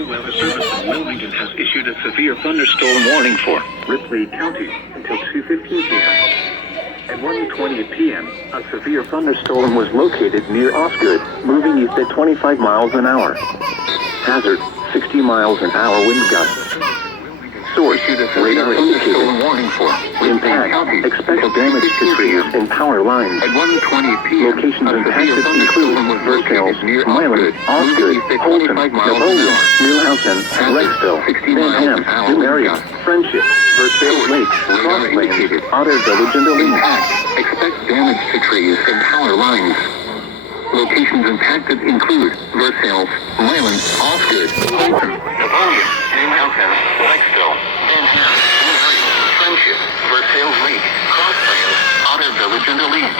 National Weather Service in Wilmington has issued a severe thunderstorm warning for Ripley County until 2:15 p.m. At 1:20 p.m., a severe thunderstorm was located near Osgood, moving east at 25 miles an hour. Hazard, 60 miles an hour wind gusts. Source, radar indicated warning for impact. Expect damage to trees and power lines. At 1:20 p.m. Locations impacted include Versailles, Milan, Osgood, Holton, Napoleon, Millhausen, Rexville, Van Ham, New Area, Friendship, Versailles Lake, Crosslands, Otter Village, and Elaine. Expect damage to trees and power lines. Locations impacted include Versailles, Milan, Osgood, Holton, Napoleon, Millhausen, Rexville, Van Ham, New Area, Friendship, Versailles Lake, Crosslands, Otter Village, and Elaine.